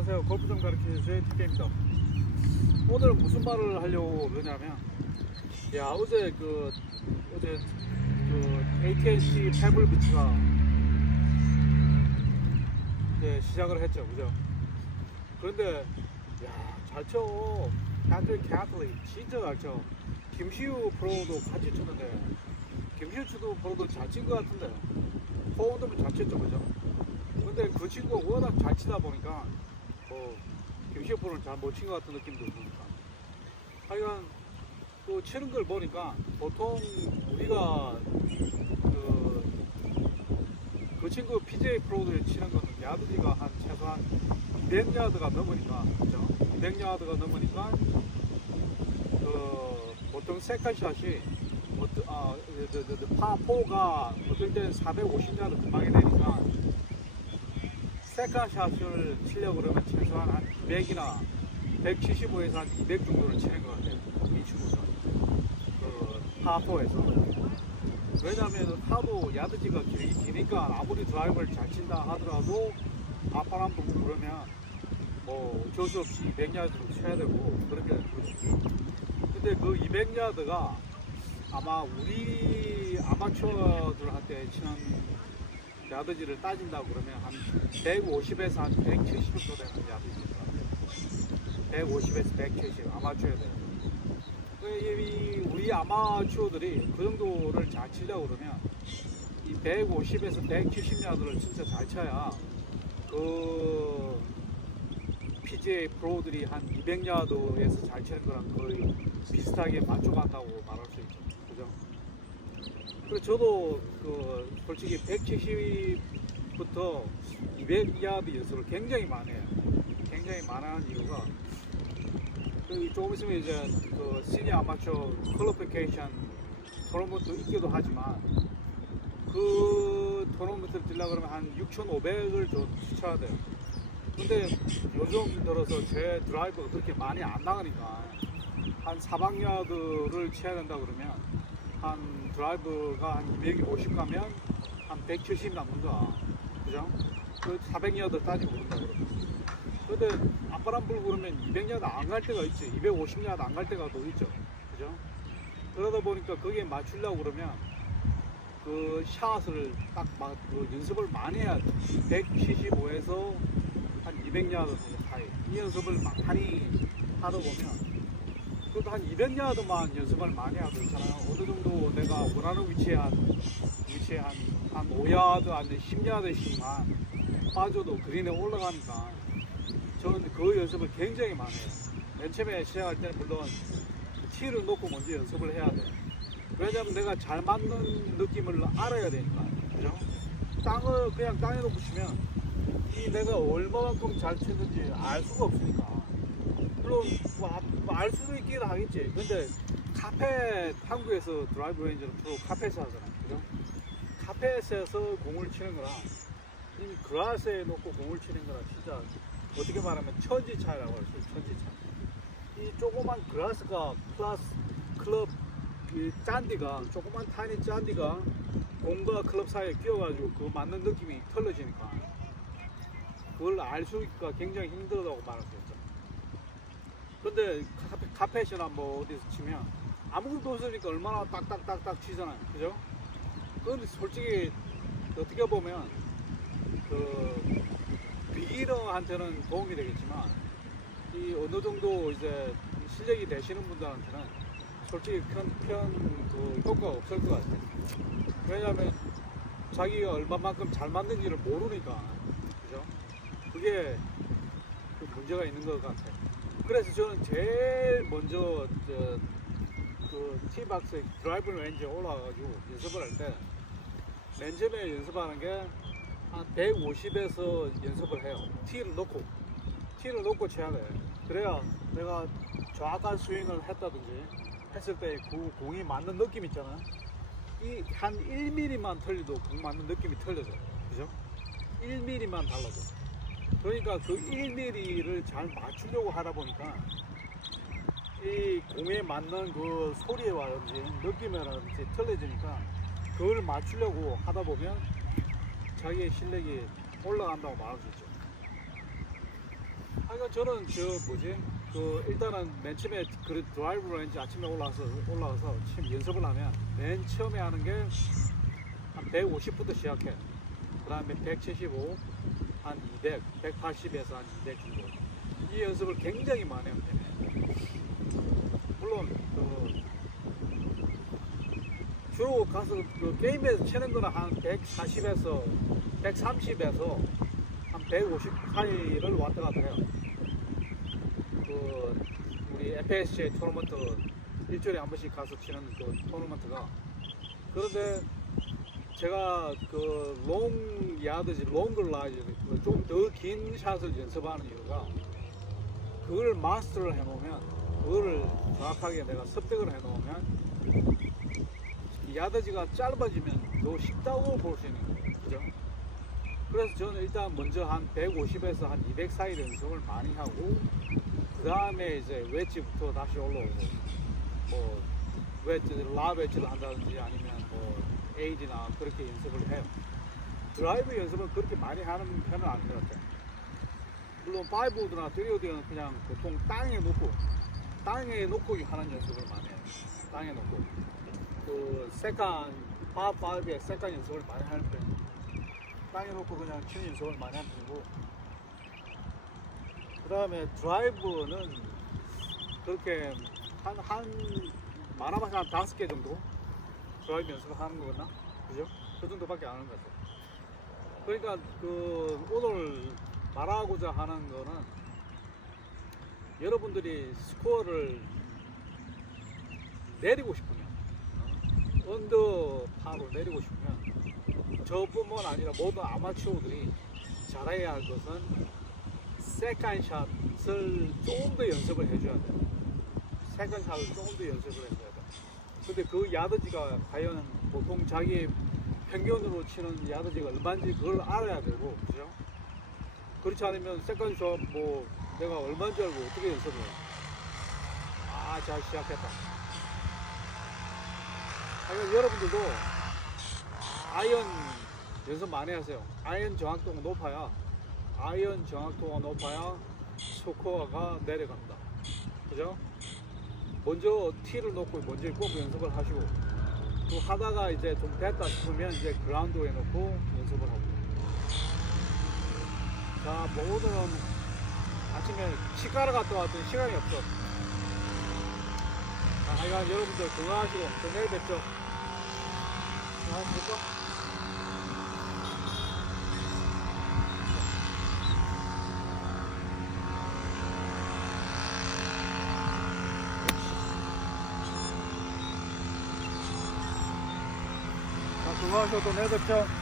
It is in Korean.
안녕하세요. 골프장 가르치는 JTK입니다. 오늘 무슨 말을 하려고 그러냐면, 야, 어제 그, 어제 그 AT&T 패블 비치가 이제 시작을 했죠. 그죠? 그런데, 야, 잘 쳐. 캐틀 캐틀리 진짜 잘 쳐. 김시우 프로도 같이 쳤는데, 김시우 프로도 프로도 잘 친 것 같은데, 포원드면 잘 쳤죠. 그죠? 근데 그 친구가 워낙 잘 치다 보니까 뭐 프로는 잘못 친 것 같은 느낌도 드니까 하여간 또 치는 걸 보니까 보통 우리가 그, 그 친구 PJ 프로들 치는 거는 야드지가 한 최소한 200야드가 넘으니까 그죠? 200야드가 넘으니까 그 보통 세컨샷이 아, 그, 그, 그, 그 파4가 어떨 때는 450야드 금방이 되니까 세컨샷을 치려고 그러면 최소한 한 200이나 175에서 한 200 정도를 치는 것 같아요. 이 친구는. 그, 파4에서. 왜냐면 하도 야드지가 길, 기니까 아무리 드라이버를 잘 친다 하더라도 앞바람 불고 그러면 뭐 어쩔 수 없이 200야드로 쳐야 되고 그렇게 거죠. 근데 그 200야드가 아마 우리 아마추어들한테 치는 야드지를 따진다고 그러면 한 150에서 한 170 정도 되는 야드지인 것 같아요. 150에서 170 아마추어들. 그이 우리 아마추어들이 그 정도를 잘 치려고 그러면 이 150에서 170 야드를 진짜 잘 쳐야 그 PGA 프로들이 한 200야드에서 잘 치는 거랑 거의 비슷하게 맞춰간다고 말할 수 있죠. 그래서 저도 그 솔직히 170부터 200 야드 연습을 굉장히 많이 해요. 굉장히 많이 하는 이유가 그 조금 있으면 이제 그 시니어 아마추어 퀄리피케이션 토너먼트 있기도 하지만 그 토너먼트를 뛰려고 그러면 한 6,500을 좀 쳐야 돼요. 근데 요즘 들어서 제 드라이버가 그렇게 많이 안 나가니까 한 4방 야드를 쳐야 된다 그러면 한 드라이브가 한 250 가면 한 170 남는가 그죠? 그 400야드 따지고 그런다 그러면 근데 앞바람 불고 그러면 200야드 안 갈 때가 있지. 250야드 안 갈 때가 또 있죠. 그죠? 그러다 보니까 거기에 맞추려고 그러면 그 샷을 딱 막 그 연습을 많이 해야 돼. 175에서 한 200야드 정도 사이. 이 연습을 많이 하다 보면 그래도 한 200야드만 연습을 많이 하도 있잖아요. 어느 정도 내가 원하는 위치에 한, 위치에 한, 한 5야드, 한 10야드씩만 빠져도 그린에 올라가니까 저는 그 연습을 굉장히 많이 해요. 맨 처음에 시작할 때는 물론 티를 놓고 먼저 연습을 해야 돼요. 왜냐면 내가 잘 맞는 느낌을 알아야 되니까. 그죠? 땅을 그냥 땅에 놓고 치면 이 내가 얼마만큼 잘 치는지 알 수가 없으니까. 물론 뭐 알 수도 있긴 하겠지. 근데 카펫 한국에서 드라이브 레인저는 주로 카펫에서 하잖아요. 그죠? 카펫에서 공을 치는 거랑 이 그라스에 놓고 공을 치는 거랑 진짜 어떻게 말하면 천지 차이라고 할 수 있어요. 천지 차이. 이 조그만 그라스가 플러스 클럽 이 짠디가 조그만 타니 짠디가 공과 클럽 사이에 끼어가지고 그 맞는 느낌이 틀려지니까 그걸 알 수가 굉장히 힘들다고 말할 수 있죠. 근데 카페, 카펫이나 뭐 어디서 치면 아무것도 없으니까 얼마나 딱딱딱딱 치잖아요. 그죠? 그런데 솔직히 어떻게 보면 그 비기너한테는 도움이 되겠지만 이 어느 정도 이제 실력이 되시는 분들한테는 솔직히 큰큰그 효과가 없을 것 같아요. 왜냐하면 자기가 얼마만큼 잘 맞는지를 모르니까 그죠? 그게 그 문제가 있는 것 같아요. 그래서 저는 제일 먼저 저, 그 티박스 드라이브 렌즈에 올라가가지고 연습을 할때맨 처음에 연습하는 게 한 150에서 연습을 해요. 티를 놓고 티를 놓고 쳐야 돼. 그래야 내가 정확한 스윙을 했다든지 했을 때 그 공이 맞는 느낌 있잖아. 이 한 1mm만 틀려도 공 맞는 느낌이 틀려져. 그죠? 1mm만 달라져. 그러니까 그 1mm를 잘 맞추려고 하다 보니까 이 공에 맞는 그 소리와든지 느낌이라든지 틀려지니까 그걸 맞추려고 하다 보면 자기의 실력이 올라간다고 말할 수 있죠. 하여간 저는 저 뭐지 그 일단은 맨 처음에 그 드라이브 렌즈 아침에 올라와서 올라와서 지금 연습을 하면 맨 처음에 하는 게 한 150부터 시작해. 그 다음에 175, 한 200, 180에서 한 200 정도. 이 연습을 굉장히 많이 하면 되네. 물론 그 주로 가서 그 게임에서 치는 거는 한 140에서 130에서 한 150 사이를 왔다 갔다 해요. 그 우리 FSJ 토너먼트 일주일에 한 번씩 가서 치는 그 토너먼트가 그런데 제가 그 롱 야드지 롱글 라이즈 좀 더 긴 샷을 연습하는 이유가 그걸 마스터를 해놓으면 그거를 정확하게 내가 습득을 해놓으면 이 야드지가 짧아지면 더 쉽다고 볼 수 있는 거예요. 그죠? 그래서 저는 일단 먼저 한 150에서 한 200 사이 연습을 많이 하고 그 다음에 이제 웨지부터 다시 올라오고 뭐 웨지 라 웨지를 한다든지 아니면 뭐 에이디나 그렇게 연습을 해요. 드라이브 연습을 그렇게 많이 하는 편은 아닌 것 같아요. 물론 파이브우드나 드리우드는 그냥 보통 땅에 놓고 땅에 놓고 하는 연습을 많이 해요. 땅에 놓고 그 세컨 파 파이브의 세컨 연습을 많이 하는 편이에요. 땅에 놓고 그냥 치는 연습을 많이 하는 편이고 그 다음에 드라이브는 그렇게 한, 한, 많아봤자 한 다섯 개 정도 드라이브 연습을 하는 거구나. 그죠? 그 정도밖에 안 하는 것 같아요. 그러니까 그 오늘 말하고자 하는 거는 여러분들이 스코어를 내리고 싶으면 어, 언더 파로 내리고 싶으면 저뿐만 아니라 모든 아마추어들이 잘해야 할 것은 세컨 샷을 조금 더 연습을 해줘야 돼요. 세컨 샷을 조금 더 연습을 해줘야 돼. 근데 그 야드지가 과연 보통 자기 평균으로 치는 야드지가 얼마인지 그걸 알아야 되고, 그죠? 그렇지 않으면 세컨 샷 뭐 내가 얼마인지 알고 어떻게 연습을 해? 아, 자, 시작했다. 하여간 여러분들도 아이언 연습 많이 하세요. 아이언 정확도가 높아야 아이언 정확도가 높아야 스코어가 내려간다. 그죠? 먼저 티를 놓고 먼저 꼭 연습을 하시고 또 하다가 이제 좀 됐다 싶으면 이제 그라운드에 놓고 연습을 하고 자, 뭐 오늘은 아침에 치과를 갔다 왔더니 시간이 없어. 자, 하여간 여러분들 건강하시고 또 내일 뵙죠. 자, 볼까? 자, 건강하시고 또 내일 뵙죠.